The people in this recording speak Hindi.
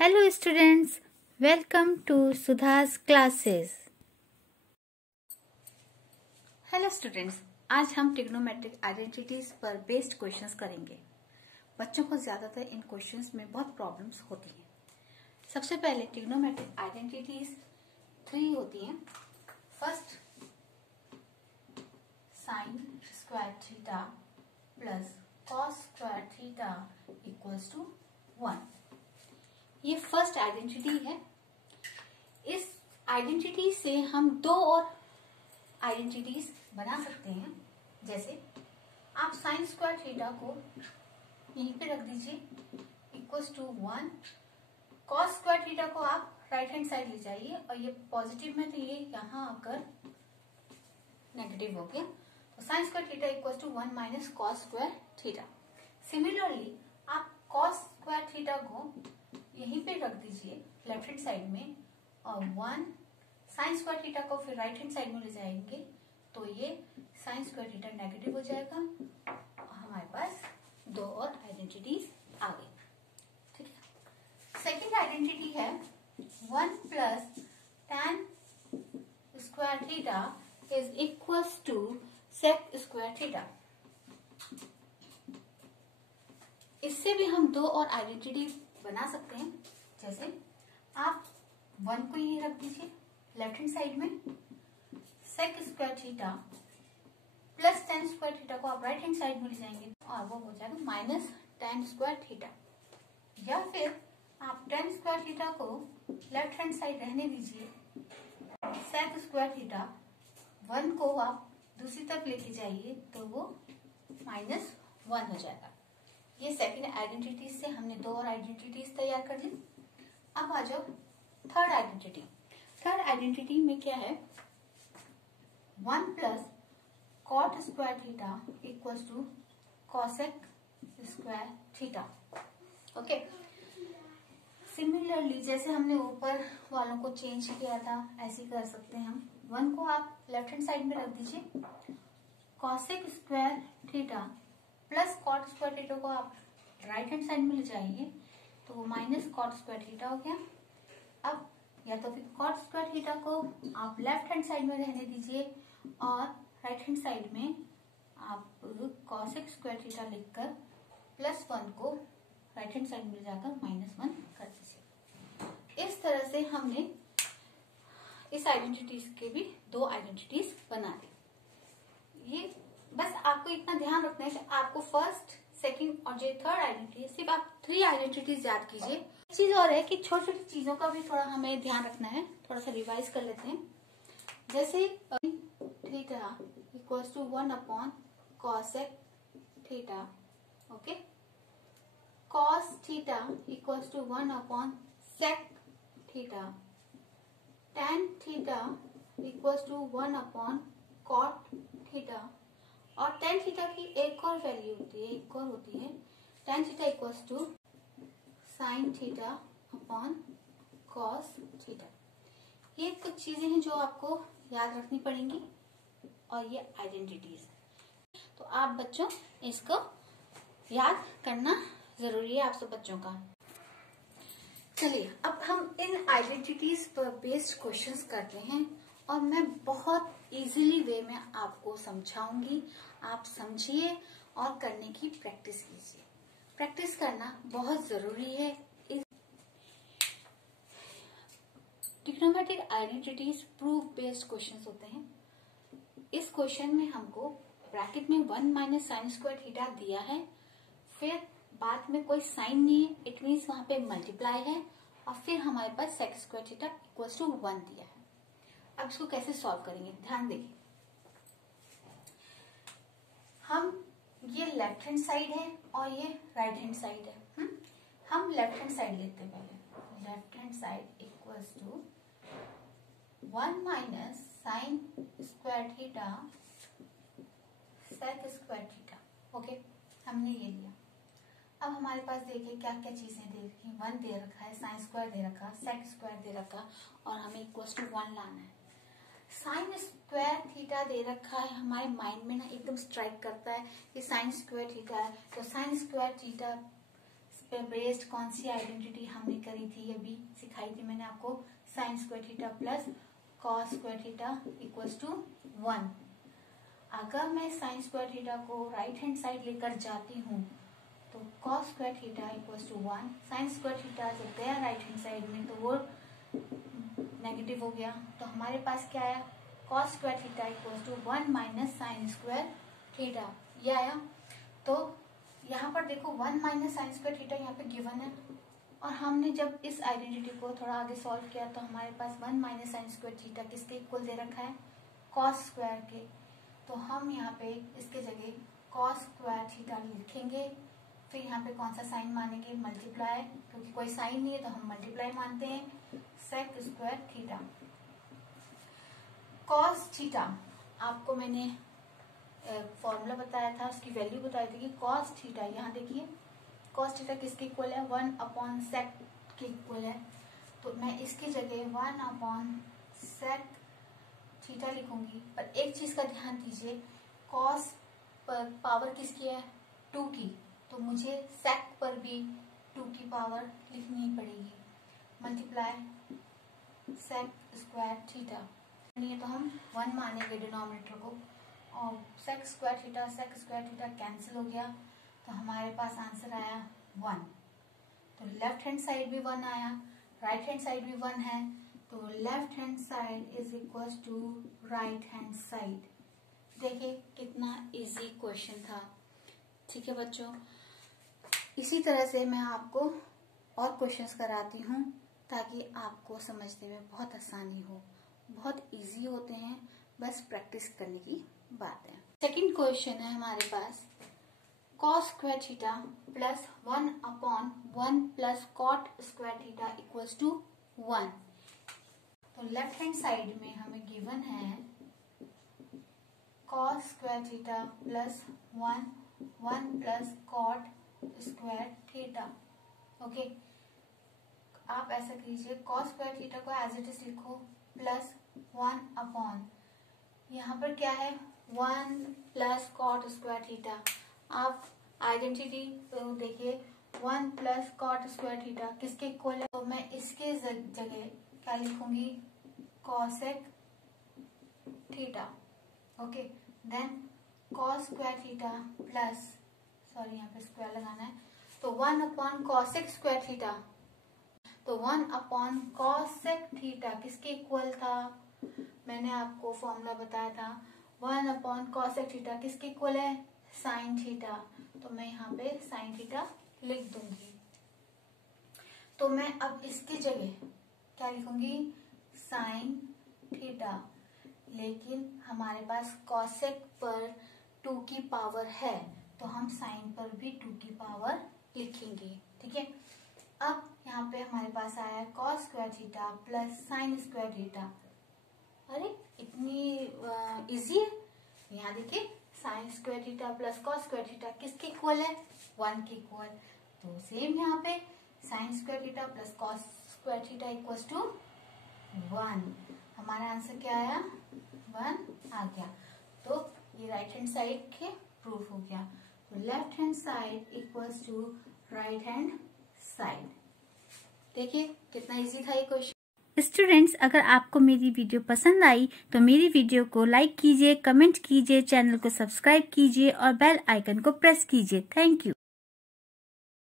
Hello students, welcome to Sudha's classes. Hello students, आज हम ट्रिग्नोमेट्रिक आइडेंटिटीज पर बेस्ड क्वेश्चंस करेंगे। बच्चों को ज्यादातर इन क्वेश्चंस में बहुत प्रॉब्लम्स होती हैं। सबसे पहले ट्रिग्नोमेट्रिक आइडेंटिटीज 3 होती हैं। First, sine square theta plus cos square theta equals to 1। ये फर्स्ट आइडेंटिटी है। इस आइडेंटिटी से हम दो और आइडेंटिटीज बना सकते हैं। जैसे आप साइन स्क्वायर थीटा को यहीं पे रख दीजिए equals to 1। Cos square theta को आप राइट हैंड साइड ले जाइए और ये पॉजिटिव में तो ये यहाँ आकर नेगेटिव हो गया। तो sine square theta equals to 1 minus cos square theta. Similarly आप कॉस स्क्वायर थीटा को यहीं पे रख दीजिए लेफ्ट हैंड साइड में और 1 साइन स्क्वायर थीटा को फिर राइट हैंड साइड में ले जाएंगे तो ये साइन स्क्वायर थीटा नेगेटिव हो जाएगा और हमारे पास दो और आइडेंटिटीज आ गई। ठीक है। सेकेंड आइडेंटिटी है 1 plus tan square theta is equals to sec square theta. इससे भी हम दो और आइडेंटिटी बना सकते हैं। जैसे आप 1 को यही रख दीजिए लेफ्ट हैंड साइड में, sec square theta plus tan square theta को आप राइट हैंड साइड में ले जाएंगे और वो हो जाएगा माइनस tan स्क्वायर थीटा। या फिर आप tan स्क्वायर थीटा को लेफ्ट हैंड साइड रहने दीजिए, sec स्क्वायर थीटा 1 को आप दूसरी तरफ लेके जाइए तो वो -1 हो जाएगा। ये सेकेंड आइडेंटिटी से हमने दो और आइडेंटिटीज तैयार कर ली। अब आ जाओ थर्ड आइडेंटिटी। थर्ड आइडेंटिटी में क्या है, 1 plus cot square theta equals to cosec square theta. Okay. Similarly जैसे हमने ऊपर वालों को चेंज किया था ऐसे ही कर सकते हैं हम। 1 को आप लेफ्ट हैंड साइड में रख दीजिए, cosec square theta plus cot square theta को आप राइट हैंड साइड में ले जाइए तो वो माइनस कॉट स्क्वायर थीटा हो गया। अब या तो फिर कॉट स्क्वायर थीटा को आप लेफ्ट हैंड साइड में रहने दीजिए और राइट हैंड साइड में आप कॉसेक स्क्वायर थीटा लिखकर प्लस 1 को राइट हैंड साइड में जाकर -1 कर दीजिए। इस तरह से हमने इस आइडेंटिटीज के भी दो आइडेंटिटीज बना दी। ये बस आपको इतना ध्यान रखना है कि आपको फर्स्ट, सेकंड और जो थर्ड आइडेंटिटी सिर्फ आप 3 आइडेंटिटीज याद कीजिए। एक चीज और है कि छोटी छोटी चीजों का भी थोड़ा हमें ध्यान रखना है। थोड़ा सा रिवाइज कर लेते हैं। जैसे theta equals to 1 upon cosec theta. Okay. Cos theta equals to 1 upon sec theta. tan theta equals to 1 upon cot theta. और tan थीटा की एक और वैल्यू होती है, एक और होती है tan theta equals to sine theta upon cos theta. ये कुछ चीजें हैं जो आपको याद रखनी पड़ेंगी और ये आइडेंटिटीज। तो आप बच्चों इसको याद करना जरूरी है, आप सब बच्चों का। चलिए अब हम इन आइडेंटिटीज पर बेस्ड क्वेश्चंस करते हैं और मैं बहुत इजीली वे में आपको समझाऊंगी। आप समझिए और करने की प्रैक्टिस कीजिए। प्रैक्टिस करना बहुत जरूरी है। Trigonometric identities proof based questions होते हैं। इस क्वेश्चन में हमको ब्रैकेट में 1 माइनस साइन स्क्वायर थीटा दिया है, फिर बाद में कोई साइन नहीं है, इट मीन्स वहां पे मल्टीप्लाई है और फिर हमारे पास sec square theta equals to 1 दिया है। अब इसको कैसे सॉल्व करेंगे, ध्यान देखिए। हम ये लेफ्ट हैंड साइड है और ये राइट हैंड साइड है। हम लेफ्ट हैंड साइड लेते हैं पहले। Left hand side equals to 1 minus sine square theta sec square theta. Okay, हमने ये लिया। अब हमारे पास देखिए क्या क्या चीजें दे रखी। 1 दे रखा है, साइन स्क्वायर दे रखा, सेक स्क्वायर दे रखा और हमें इक्वल्स टू 1 लाना है। साइन स्क्वायर थीटा दे रखा है, हमारे माइंड में ना एकदम स्ट्राइक करता है कि साइन स्क्वायर थीटा है, तो साइन स्क्वायर थीटा पे बेस्ड कौन सी आइडेंटिटी हमने करी थी, अभी सिखाई थी मैंने आपको, sine square theta plus cos square theta equals to 1। अगर मैं साइन स्क्वायर थीटा को राइट हैंड साइड लेकर जाती हूँ तो cos square theta equals to 1। Sine square theta जब गया राइट हैंड साइड में तो वो नेगेटिव हो गया, तो हमारे पास क्या आया, cos square theta equals to 1 minus sine square theta, ये आया। तो यहाँ पर देखो 1 माइनस साइन स्क्वायर थीटा यहाँ पे गिवन है, और हमने जब इस आइडेंटिटी को थोड़ा आगे सॉल्व किया तो हमारे पास 1 माइनस साइन स्क्वायर थीटा किसके इक्वल दे रखा है, कॉस स्क्वायर के। तो हम यहाँ पे इसके जगह कॉस स्क्वायर थीटा लिखेंगे, फिर यहाँ पे कौन सा साइन मानेंगे, मल्टीप्लाई, क्योंकि कोई साइन नहीं है तो हम मल्टीप्लाई मानते हैं, sec square theta. Cos theta आपको मैंने फॉर्मूला बताया था, उसकी वैल्यू बताई थी कि कॉस थीटा, यहाँ देखिए कॉस थीटा किसके इक्वल है, 1 अपॉन सेक के इक्वल है। तो मैं इसकी जगह 1 अपॉन सेक थीटा लिखूंगी। पर एक चीज का ध्यान दीजिए, कॉस पर पावर किसकी है, 2 की, तो मुझे सेक पर भी 2 की पावर लिखनी ही पड़ेगी, मल्टीप्लाई सेक स्क्वायर थीटा। तो हम 1 मानेंगे डिनोमिनेटर को, और सेक स्क्वायर थीटा कैंसिल हो गया, तो हमारे पास आंसर आया 1। तो लेफ्ट हैंड साइड भी 1 आया, राइट हैंड साइड भी 1 है, तो left hand side is equal to right hand side. देखिए कितना इजी क्वेश्चन था। ठीक है बच्चों, इसी तरह से मैं आपको और क्वेश्चंस कराती हूँ ताकि आपको समझने में बहुत आसानी हो। बहुत इजी होते हैं, बस प्रैक्टिस करने की बात है। सेकंड क्वेश्चन है हमारे पास, cos square theta plus 1 upon 1 plus cot square theta equals to 1। तो लेफ्ट हैंड साइड में हमें गिवन है cos square theta plus 1 plus cot square theta. Okay, आप ऐसा कीजिए, कॉस स्क्वायर थीटा को एज इट इज लिखो, प्लस 1 अपॉन, यहाँ पर क्या है 1 प्लस कॉट स्क्वायर थीटा। आप आइडेंटिटी देखिए, 1 प्लस कॉट स्क्वायर थीटा किसके इक्वल है, तो मैं इसके जगह क्या लिखूंगी, cosec theta. Okay, then cos square theta plus, sorry यहाँ पे स्क्वायर लगाना है, तो 1 अपॉन कॉसेक स्क्वायर थीटा, तो 1 अपॉन कॉसेक थीटा किसके इक्वल था, मैंने आपको फॉर्मूला बताया था, 1 अपॉन कॉसेक थीटा किसके इक्वल है, साइन थीटा। तो मैं यहाँ पे साइन थीटा लिख दूंगी। तो मैं अब इसकी जगह क्या लिखूंगी, साइन थीटा, लेकिन हमारे पास कॉसेक पर 2 की पावर है तो हम साइन पर भी 2 की पावर लिखेंगे। ठीक है, अब यहाँ पे हमारे पास आया cos square theta plus sine square theta. अरे इतनी इजी है, यहाँ देखिए sine square theta plus cos square theta किसके इक्वल है, 1 के इक्वल। तो सेम यहाँ पे sine square theta plus cos square theta equals to 1। हमारा आंसर क्या आया, 1 आ गया। तो ये राइट हैंड साइड के प्रूफ हो गया। तो left hand side equals to right hand side. देखिए कितना इजी था ये क्वेश्चन। स्टूडेंट्स, अगर आपको मेरी वीडियो पसंद आई तो मेरी वीडियो को लाइक कीजिए, कमेंट कीजिए, चैनल को सब्सक्राइब कीजिए और बेल आइकन को प्रेस कीजिए। Thank you.